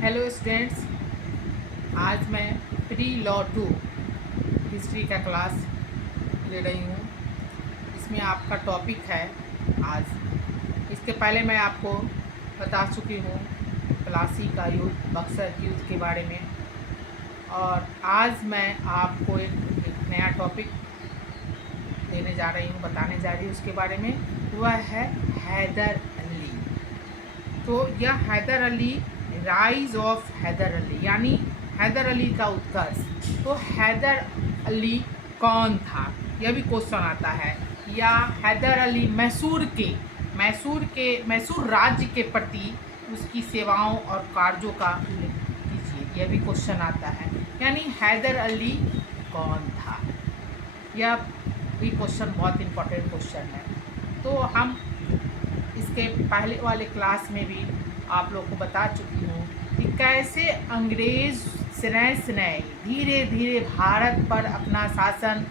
Hello students, आज मैं pre law 2 history का क्लास ले रही हूँ। इसमें आपका टॉपिक है आज। इसके पहले मैं आपको बता चुकी हूँ प्लासी का युद्ध, बक्सर युद्ध के बारे में। और आज मैं आपको एक नया टॉपिक देने जा रही हूँ, बताने जा रही हूँ उसके बारे में। वह है हैदर अली। तो यह हैदर अली, राइज ऑफ हैदर अली, यानी हैदर अली का उत्कर्ष। तो हैदर अली कौन था, यह भी क्वेश्चन आता है। या हैदर अली मैसूर राज्य के प्रति उसकी सेवाओं और कार्यों का उल्लेख कीजिए, यह भी क्वेश्चन आता है। यानी हैदर अली कौन था, यह भी क्वेश्चन बहुत इम्पोर्टेंट क्वेश्चन है। तो हम इसके पहले वाले क्लास में भी आप लोग को बता चुकी हूँ कि कैसे अंग्रेज स्नेह धीरे धीरे भारत पर अपना शासन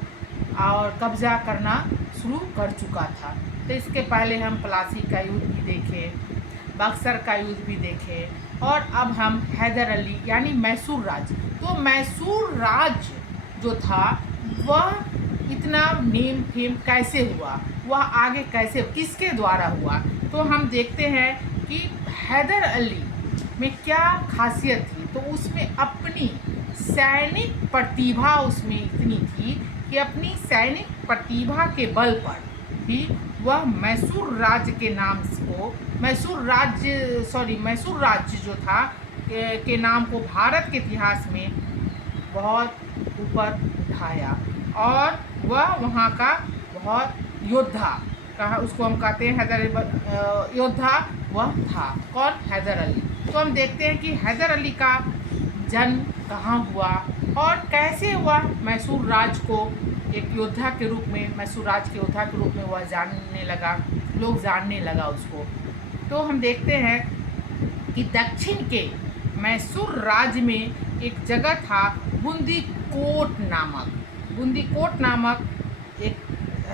और कब्जा करना शुरू कर चुका था। तो इसके पहले हम प्लासी का युद्ध भी देखे, बक्सर का युद्ध भी देखे, और अब हम हैदर अली यानी मैसूर राज्य। तो मैसूर राज्य जो था वह इतना नेम फेम कैसे हुआ, वह आगे कैसे, किसके द्वारा हुआ। तो हम देखते हैं कि हैदर अली में क्या खासियत थी। तो उसमें अपनी सैनिक प्रतिभा उसमें इतनी थी कि अपनी सैनिक प्रतिभा के बल पर भी वह मैसूर राज्य के नाम को मैसूर राज्य जो था के नाम को भारत के इतिहास में बहुत ऊपर उठाया। और वह वहाँ का बहुत योद्धा कहा, उसको हम कहते हैं हैदर योद्धा वह था। कौन? हैदर अली। तो हम देखते हैं कि हैदर अली का जन्म कहाँ हुआ और कैसे वह मैसूर राज्य को एक योद्धा के रूप में, मैसूर राज्य के योद्धा के रूप में वह जानने लगा, लोग जानने लगा उसको। तो हम देखते हैं कि दक्षिण के मैसूर राज्य में एक जगह था बुंदीकोट नामक एक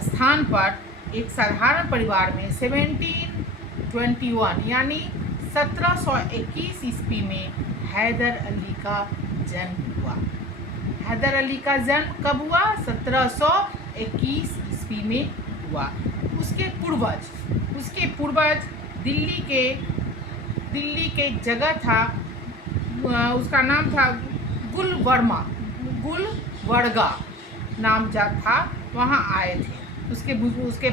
स्थान पर एक साधारण परिवार में 1721 यानी 1721 ईस्वी में हैदर अली का जन्म हुआ। हैदर अली का जन्म कब हुआ? 1721 ईस्वी में हुआ। उसके पूर्वज दिल्ली के एक जगह था, उसका नाम था गुलवर्गा नाम था, वहाँ आए थे उसके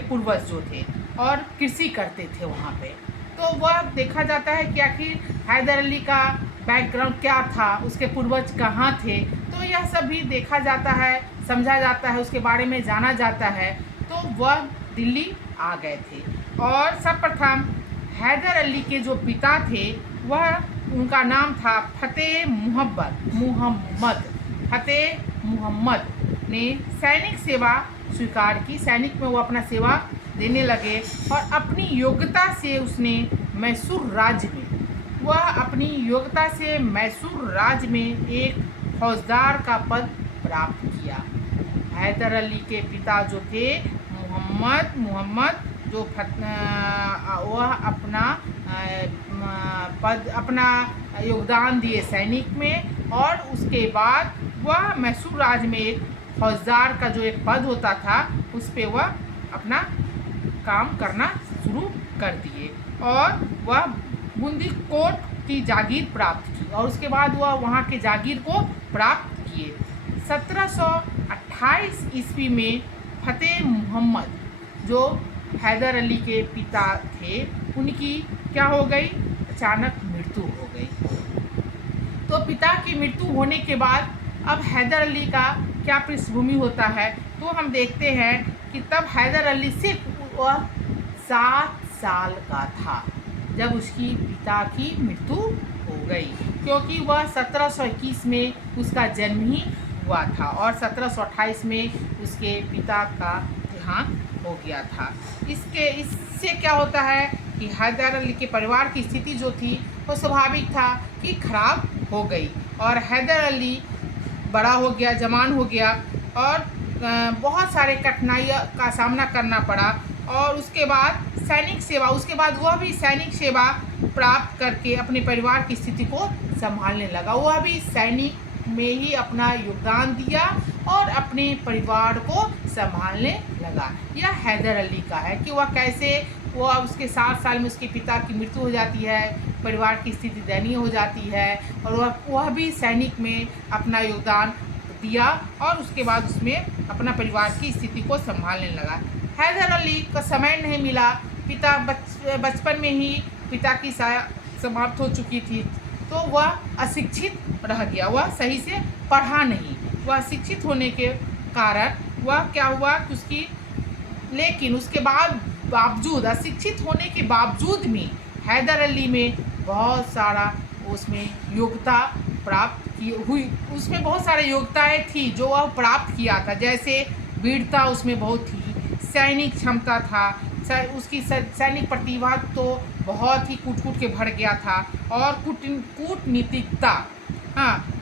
पूर्वज जो थे और कृषि करते थे वहाँ पे। तो वह देखा जाता है कि आखिर हैदर अली का बैकग्राउंड क्या था, उसके पूर्वज कहाँ थे। तो यह सब भी देखा जाता है, समझा जाता है, उसके बारे में जाना जाता है। तो वह दिल्ली आ गए थे। और सर्वप्रथम हैदर अली के जो पिता थे उनका नाम था फतेह मुहम्मद ने सैनिक सेवा स्वीकार की। सैनिक में वो अपना सेवा देने लगे और अपनी योग्यता से उसने मैसूर राज्य में एक फौजदार का पद प्राप्त किया। हैदर अली के पिता जो थे मुहम्मद जो वह अपना योगदान दिए सैनिक में, और उसके बाद वह मैसूर राज्य में एक फौजदार का जो एक पद होता था उस पे वह अपना काम करना शुरू कर दिए और वह बुंदीकोट की जागीर प्राप्त की। और उसके बाद वह वहाँ के जागीर को प्राप्त किए। 1728 ईस्वी में फतेह मुहम्मद जो हैदर अली के पिता थे, उनकी क्या हो गई? अचानक मृत्यु हो गई। तो पिता की मृत्यु होने के बाद अब हैदर अली का क्या पृष्ठभूमि होता है, तो हम देखते हैं कि तब हैदर अली सिर्फ वह 7 साल का था जब उसकी पिता की मृत्यु हो गई, क्योंकि वह 1721 में उसका जन्म ही हुआ था और 1728 में उसके पिता का देहांत हो गया था। इससे क्या होता है कि हैदर अली के परिवार की स्थिति जो थी वो स्वाभाविक था कि खराब हो गई और हैदर अली बड़ा हो गया, जवान हो गया और बहुत सारे कठिनाइयों का सामना करना पड़ा और उसके बाद सैनिक सेवा, उसके बाद वह भी सैनिक सेवा प्राप्त करके अपने परिवार की स्थिति को संभालने लगा। वह भी सैनिक में ही अपना योगदान दिया और अपने परिवार को संभालने लगा। यह हैदर अली का है कि वह कैसे, वह उसके 7 साल में उसके पिता की मृत्यु हो जाती है, परिवार की स्थिति दयनीय हो जाती है और वह भी सैनिक में अपना योगदान दिया और उसके बाद उसमें अपना परिवार की स्थिति को संभालने लगा। हैदर अली का समय नहीं मिला, पिता बचपन में ही पिता की साया समाप्त हो चुकी थी, तो वह अशिक्षित रह गया, वह सही से पढ़ा नहीं। वह अशिक्षित होने के कारण वह क्या हुआ कि उसकी, लेकिन उसके बावजूद अशिक्षित होने के बावजूद भी हैदर अली में बहुत सारा उसमें योग्यता प्राप्त की हुई, उसमें बहुत सारी योग्यताएँ थी जो वह प्राप्त किया था। जैसे वीरता उसमें बहुत थी, सैनिक क्षमता था, उसकी सैनिक प्रतिभा तो बहुत ही कूट के भर गया था और कूटनीतिकता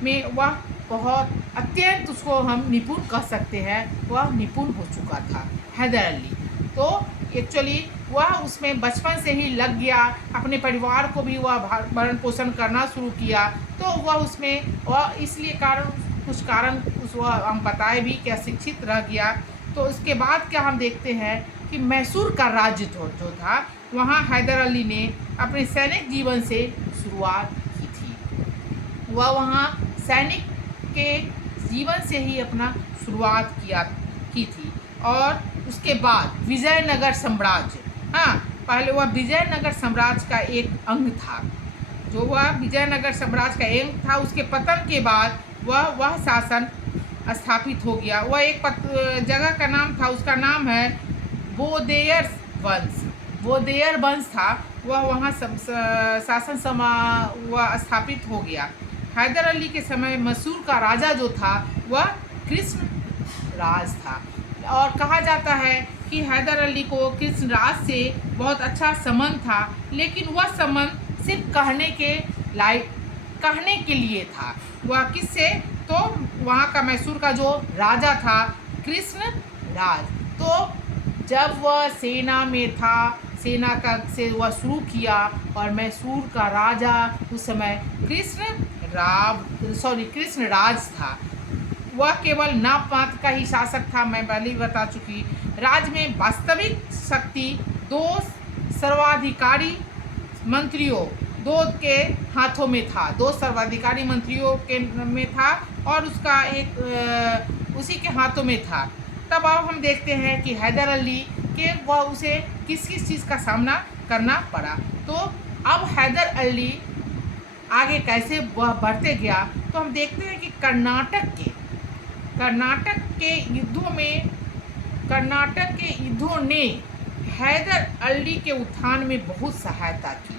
में वह बहुत अत्यंत, उसको हम निपुण कह सकते हैं, वह निपुण हो चुका था हैदर अली। तो एक्चुअली वह उसमें बचपन से ही लग गया, अपने परिवार को भी वह भरण पोषण करना शुरू किया, तो वह उसमें वह इसलिए कुछ कारण वह हम बताए भी कि अशिक्षित रह गया। तो उसके बाद क्या हम देखते हैं कि मैसूर का राज्य जो था, वहाँ हैदर अली ने अपने सैनिक जीवन से शुरुआत की थी। वह वहाँ सैनिक के जीवन से ही अपना शुरुआत की थी और उसके बाद विजयनगर साम्राज्य, पहले वह विजयनगर साम्राज्य का एक अंग था, जो वह विजयनगर साम्राज्य का अंग था। उसके पतन के बाद वह शासन स्थापित हो गया। वह एक जगह का नाम था, उसका नाम है बोदेयर वंश था। वह वहाँ शासन वह स्थापित हो गया। हैदर अली के समय मैसूर का राजा जो था वह कृष्ण राज था और कहा जाता है कि हैदर अली को कृष्ण राज से बहुत अच्छा संबंध था, लेकिन वह संबंध सिर्फ कहने के लिए था। वह किससे, तो वहाँ का मैसूर का जो राजा था कृष्ण राज, तो जब वह सेना में था, से वह शुरू किया और मैसूर का राजा उस समय कृष्ण राज था। वह केवल नाम मात्र का ही शासक था, मैं पहले ही बता चुकी। राज्य में वास्तविक शक्ति 2 सर्वाधिकारी मंत्रियों के हाथों में था, 2 सर्वाधिकारी मंत्रियों के में था और उसका एक उसी के हाथों में था। तब अब हम देखते हैं कि हैदर अली के वह उसे किस चीज़ का सामना करना पड़ा। तो अब हैदर अली आगे कैसे वह बढ़ते गया, तो हम देखते हैं कि कर्नाटक के युद्धों ने हैदर अली के उत्थान में बहुत सहायता की।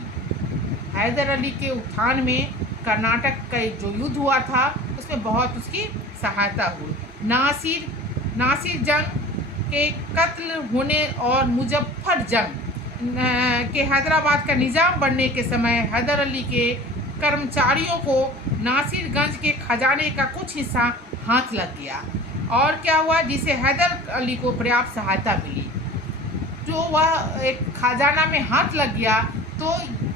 हैदर अली के उत्थान में कर्नाटक का जो युद्ध हुआ था उसमें बहुत उसकी सहायता हुई। नासिर जंग के कत्ल होने और मुजफ्फर जंग के हैदराबाद का निज़ाम बनने के समय हैदर अली के कर्मचारियों को नासिरगंज के खजाने का कुछ हिस्सा हाथ लग गया और क्या हुआ, जिसे हैदर अली को पर्याप्त सहायता मिली। जो वह एक खजाना में हाथ लग गया तो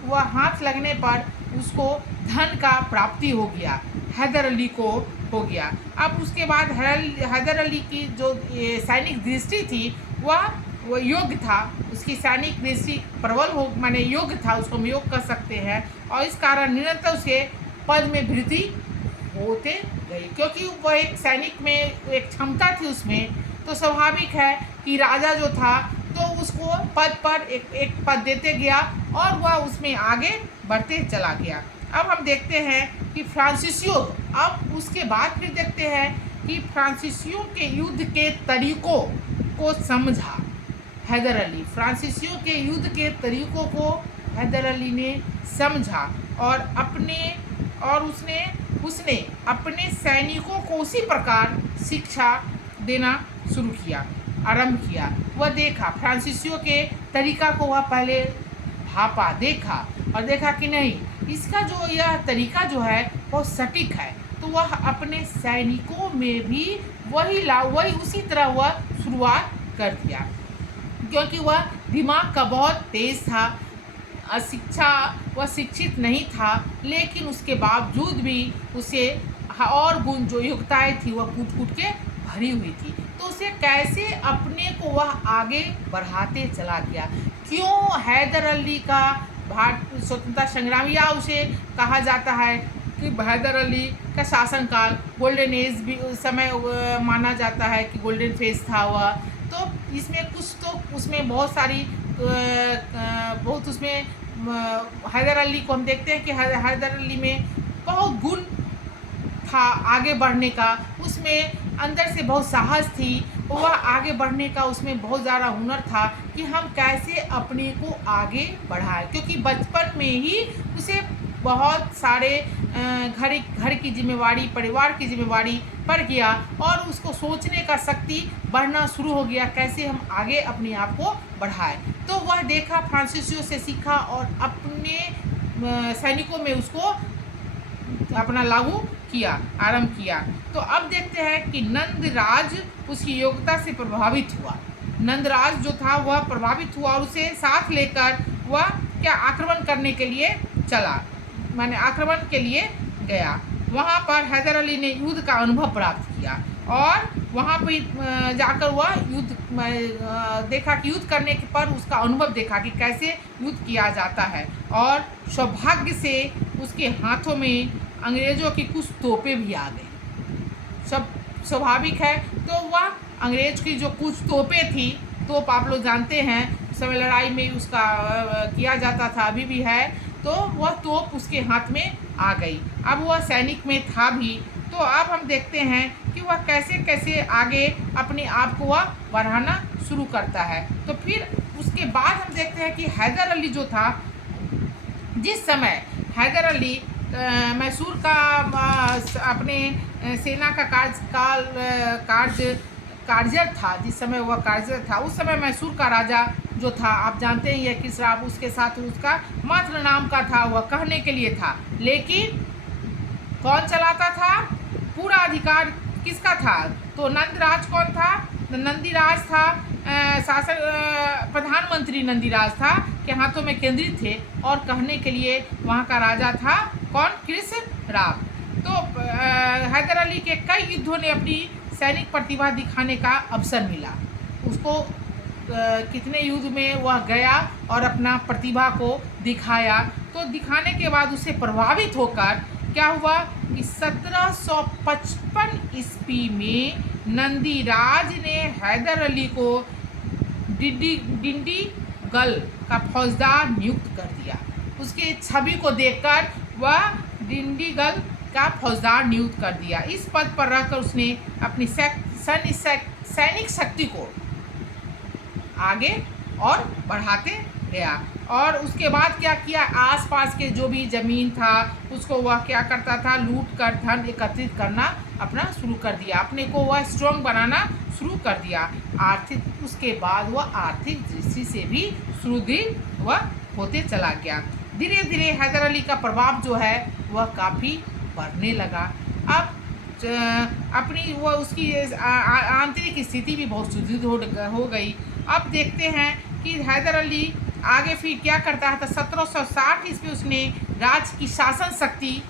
वह हाथ लगने पर उसको धन का प्राप्ति हो गया, हैदर अली को हो गया। अब उसके बाद हैदर अली की जो सैनिक दृष्टि थी वह योग्य था, उसकी सैनिक दृष्टि प्रबल हो माने योग्य था, उसको हम योग कर सकते हैं और इस कारण निरंतर उसके पद में वृद्धि होते गई, क्योंकि वह एक सैनिक में एक क्षमता थी उसमें। तो स्वाभाविक है कि राजा जो था तो उसको पद पर एक पद देते गया और वह उसमें आगे बढ़ते चला गया। अब हम देखते हैं कि फ्रांसीसियों, अब उसके बाद फिर देखते हैं कि फ्रांसीसियों के युद्ध के तरीकों को समझा हैदर अली। फ्रांसीसियों के युद्ध के तरीकों को हैदर अली ने समझा और उसने अपने सैनिकों को उसी प्रकार शिक्षा देना आरंभ किया। वह देखा फ्रांसीसियों के तरीका को, वह पहले भापा, देखा कि नहीं इसका जो यह तरीका जो है वो सटीक है, तो वह अपने सैनिकों में भी वही उसी तरह वह शुरुआत कर दिया। क्योंकि वह दिमाग का बहुत तेज था। अशिक्षा वह शिक्षित नहीं था, लेकिन उसके बावजूद भी उसे और गुण जो योग्यताएँ थी वह कूट-कूट के भरी हुई थी। तो उसे कैसे अपने को वह आगे बढ़ाते चला गया। क्यों हैदर अली का भारत स्वतंत्रता संग्राम, या उसे कहा जाता है कि हैदर अली का शासनकाल गोल्डन एज भी उस समय माना जाता है कि गोल्डन फेज था वह। तो इसमें कुछ तो उसमें बहुत सारी बहुत उसमें हैदर अली को हम देखते हैं कि हैदर अली में बहुत गुण था आगे बढ़ने का, उसमें अंदर से बहुत साहस थी, वह आगे बढ़ने का उसमें बहुत ज़्यादा हुनर था कि हम कैसे अपने को आगे बढ़ाएं। क्योंकि बचपन में ही उसे बहुत सारे घर की जिम्मेवारी, परिवार की जिम्मेवारी पड़ गया और उसको सोचने का शक्ति बढ़ना शुरू हो गया, कैसे हम आगे अपने आप को बढ़ाएं। तो वह देखा, फ्रांसीसियों से सीखा और अपने सैनिकों में उसको अपना लागू किया, आरंभ किया। तो अब देखते हैं कि नंदराज उसकी योग्यता से प्रभावित हुआ। नंदराज जो था वह प्रभावित हुआ और उसे साथ लेकर वह क्या आक्रमण करने के लिए चला, माने आक्रमण के लिए गया। वहाँ पर हैदर अली ने युद्ध का अनुभव प्राप्त किया और वहाँ पर जाकर वह युद्ध देखा कि युद्ध करने पर उसका अनुभव देखा कि कैसे युद्ध किया जाता है। और सौभाग्य से उसके हाथों में अंग्रेज़ों की कुछ तोपें भी आ गई। सब स्वाभाविक है। तो वह अंग्रेज की जो कुछ तोपें थी, तोप आप लोग जानते हैं उस समय लड़ाई में उसका किया जाता था, अभी भी है। तो वह तोप उसके हाथ में आ गई। अब वह सैनिक में था भी। तो अब हम देखते हैं कि वह कैसे कैसे आगे अपने आप को वह बढ़ाना शुरू करता है। तो फिर उसके बाद हम देखते हैं कि हैदर अली जो था, जिस समय हैदर अली मैसूर का अपने सेना का कार्यरत था, जिस समय वह कार्यरत था, उस समय मैसूर का राजा जो था, आप जानते ही है किस राव उसके साथ उसका मात्र नाम का था, वह कहने के लिए था, लेकिन कौन चलाता था, पूरा अधिकार किसका था। तो नंदराज कौन था, नंदीराज था, शासन प्रधानमंत्री नंदीराज था के हाथों में केंद्रित थे और कहने के लिए वहाँ का राजा था कौन, कृष्ण राव। तो हैदर अली के कई युद्धों ने अपनी सैनिक प्रतिभा दिखाने का अवसर मिला उसको। कितने युद्ध में वह गया और अपना प्रतिभा को दिखाया। तो दिखाने के बाद उसे प्रभावित होकर क्या हुआ कि 1755 ईस्वी में नंदीराज ने हैदर अली को डिंडीगल का फौजदार नियुक्त कर दिया। उसके छवि को देखकर वह डिंडीगल का फौजदार नियुक्त कर दिया। इस पद पर रहकर उसने अपनी सैनिक शक्ति को आगे और बढ़ाते गया। और उसके बाद क्या किया, आसपास के जो भी ज़मीन था उसको वह क्या करता था, लूट कर धन एकत्रित करना अपना शुरू कर दिया, अपने को वह स्ट्रॉन्ग बनाना शुरू कर दिया। आर्थिक उसके बाद वह आर्थिक दृष्टि से भी सुदृढ़ वह होते चला गया। धीरे धीरे हैदर अली का प्रभाव जो है वह काफ़ी बढ़ने लगा। अब अपनी वह उसकी आंतरिक स्थिति भी बहुत सुदृढ़ हो गई। अब देखते हैं कि हैदर अली आगे फिर क्या करता है। तो 1760 ईस्वी उसने राज्य की शासन शक्ति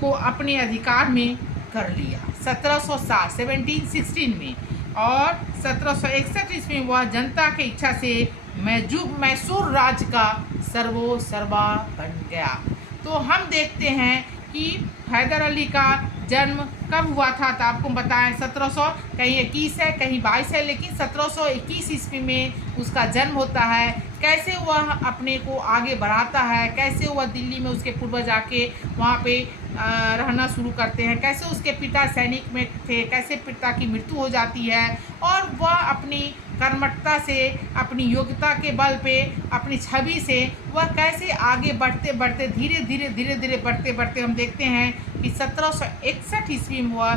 को अपने अधिकार में कर लिया, 1716 में। और 1761 ईस्वी में वह जनता की इच्छा से मैसूर राज्य का सर्वा बन गया। तो हम देखते हैं कि हैदर अली का जन्म कब हुआ था, तो आपको बताएं 1700 कहीं 21 है कहीं 22 है, लेकिन 1721 ईस्वी में उसका जन्म होता है। कैसे वह अपने को आगे बढ़ाता है, कैसे वह दिल्ली में उसके पूर्वज आके वहाँ पे रहना शुरू करते हैं, कैसे उसके पिता सैनिक में थे, कैसे पिता की मृत्यु हो जाती है, और वह अपनी कर्मठता से, अपनी योग्यता के बल पे, अपनी छवि से वह कैसे आगे बढ़ते बढ़ते धीरे धीरे बढ़ते हम देखते हैं कि 1761 ईस्वी में वह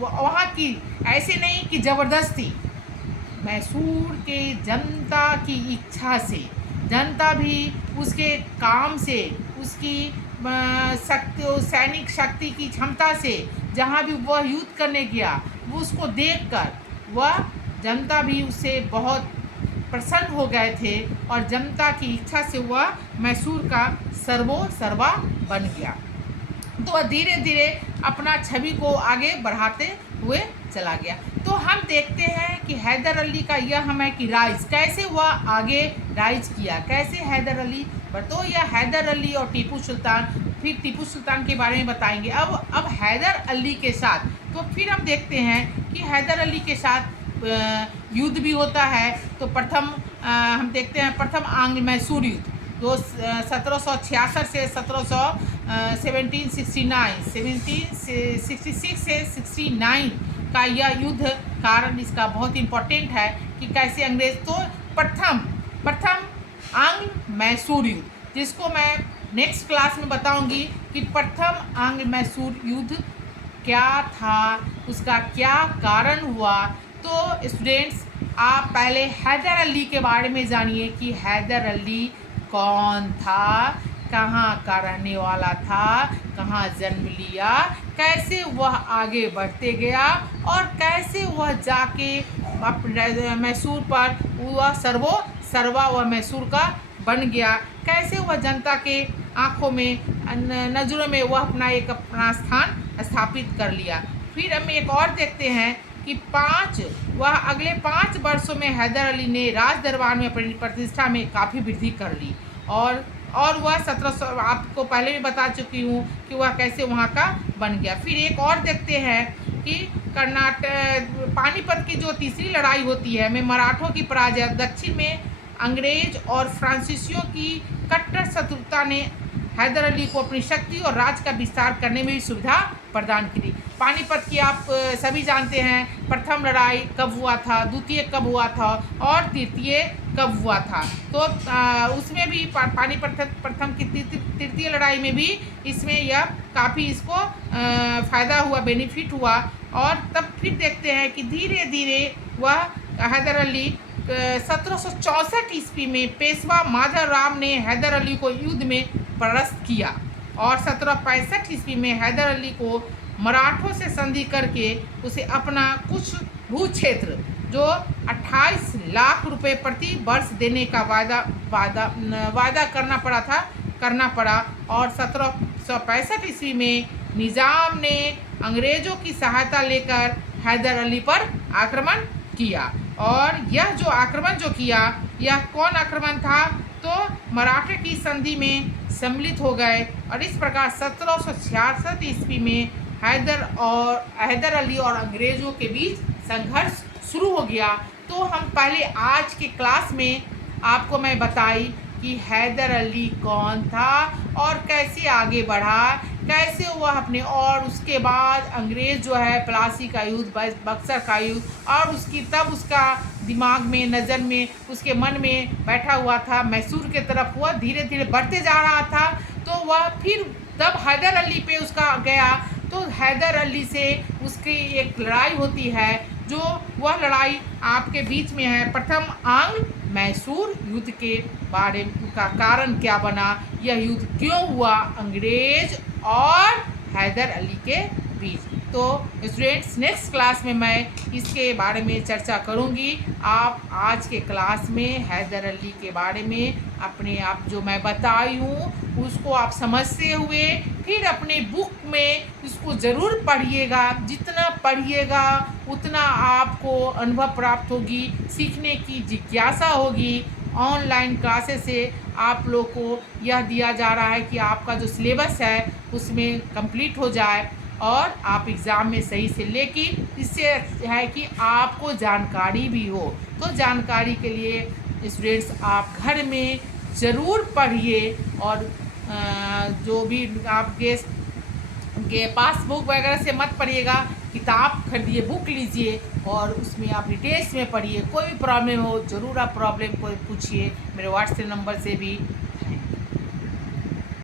वहाँ की ऐसे नहीं कि ज़बरदस्ती, मैसूर के जनता की इच्छा से, जनता भी उसके काम से, उसकी शक्ति, सैनिक शक्ति की क्षमता से, जहाँ भी वह युद्ध करने गया वो उसको देखकर वह जनता भी उससे बहुत प्रसन्न हो गए थे और जनता की इच्छा से वह मैसूर का सर्वा बन गया। तो वह धीरे धीरे अपना छवि को आगे बढ़ाते हुए चला गया। तो हम देखते हैं कि हैदर अली का यह हमें कि राइज कैसे वह आगे राइज किया, कैसे हैदर अली। तो यह हैदर अली और टीपू सुल्तान, फिर टीपू सुल्तान के बारे में बताएंगे। अब हैदर अली के साथ तो फिर हम देखते हैं कि हैदर अली के साथ युद्ध भी होता है। तो प्रथम हम देखते हैं प्रथम आंग्ल मैसूर युद्ध, तो 1766 से 1766 से 69 का यह युद्ध कारण इसका बहुत इम्पोर्टेंट है कि कैसे अंग्रेज। तो प्रथम आंग्ल मैसूर युद्ध, जिसको मैं नेक्स्ट क्लास में बताऊंगी कि प्रथम आंग्ल मैसूर युद्ध क्या था, उसका क्या कारण हुआ। तो स्टूडेंट्स, आप पहले हैदर अली के बारे में जानिए कि हैदर अली कौन था, कहाँ का रहने वाला था, कहाँ जन्म लिया, कैसे वह आगे बढ़ते गया और कैसे वह जाके मैसूर पर वह सर्वा वह मैसूर का बन गया, कैसे वह जनता के आँखों में नज़रों में वह अपना स्थान स्थापित कर लिया। फिर हम एक और देखते हैं कि वह अगले 5 वर्षों में हैदर अली ने राज दरबार में अपनी प्रतिष्ठा में काफ़ी वृद्धि कर ली और वह 1700 आपको पहले भी बता चुकी हूँ कि वह कैसे वहाँ का बन गया। फिर एक और देखते हैं कि पानीपत की जो तीसरी लड़ाई होती है में मराठों की पराजय, दक्षिण में अंग्रेज और फ्रांसीसियों की कट्टर शत्रुता ने हैदर अली को अपनी शक्ति और राज का विस्तार करने में भी सुविधा प्रदान की। पानीपत की आप सभी जानते हैं प्रथम लड़ाई कब हुआ था, द्वितीय कब हुआ था और तृतीय कब हुआ था। तो उसमें भी पानीपत प्रथम की तृतीय लड़ाई में भी इसमें यह काफ़ी इसको फ़ायदा हुआ, बेनिफिट हुआ। और तब फिर देखते हैं कि धीरे धीरे वह हैदर अली 1764 ईस्वी में पेशवा माधव राव ने हैदर अली को युद्ध में परास्त किया और 1765 ईस्वी में हैदर अली को मराठों से संधि करके उसे अपना कुछ भू क्षेत्र जो 28 लाख रुपए प्रति वर्ष देने का वादा करना पड़ा और 1765 ईस्वी में निज़ाम ने अंग्रेज़ों की सहायता लेकर हैदर अली पर आक्रमण किया। और यह जो आक्रमण जो किया, यह कौन आक्रमण था, तो मराठे की संधि में सम्मिलित हो गए और इस प्रकार 1766 ईस्वी में हैदर अली और अंग्रेज़ों के बीच संघर्ष शुरू हो गया। तो हम पहले आज के क्लास में आपको मैं बताई कि हैदर अली कौन था और कैसे आगे बढ़ा, कैसे वह अपने, और उसके बाद अंग्रेज़ जो है प्लासी का युद्ध, बक्सर का युद्ध, और उसका दिमाग में, नज़र में, उसके मन में बैठा हुआ था मैसूर के तरफ, वह धीरे धीरे बढ़ते जा रहा था। तो वह फिर तब हैदर अली पे उसका गया, तो हैदर अली से उसकी एक लड़ाई होती है, जो वह लड़ाई आपके बीच में है प्रथम आंग्ल मैसूर युद्ध के बारे का कारण क्या बना, यह युद्ध क्यों हुआ अंग्रेज और हैदर अली के बीच। तो स्टूडेंट्स, नेक्स्ट क्लास में मैं इसके बारे में चर्चा करूंगी। आप आज के क्लास में हैदर अली के बारे में अपने आप जो मैं बताई हूँ उसको आप समझते हुए फिर अपने बुक में इसको ज़रूर पढ़िएगा। जितना पढ़िएगा उतना आपको अनुभव प्राप्त होगी, सीखने की जिज्ञासा होगी। ऑनलाइन क्लासेस से आप लोग को यह दिया जा रहा है कि आपका जो सिलेबस है उसमें कंप्लीट हो जाए और आप एग्ज़ाम में सही से, लेकिन इससे है कि आपको जानकारी भी हो। तो जानकारी के लिए स्टूडेंट्स आप घर में ज़रूर पढ़िए और जो भी आपके पासबुक वगैरह से मत पढ़िएगा, किताब खरीदिए, बुक लीजिए और उसमें आप डिटेल्स में पढ़िए। कोई भी प्रॉब्लम हो ज़रूर आप प्रॉब्लम को पूछिए, मेरे व्हाट्सएप नंबर से भी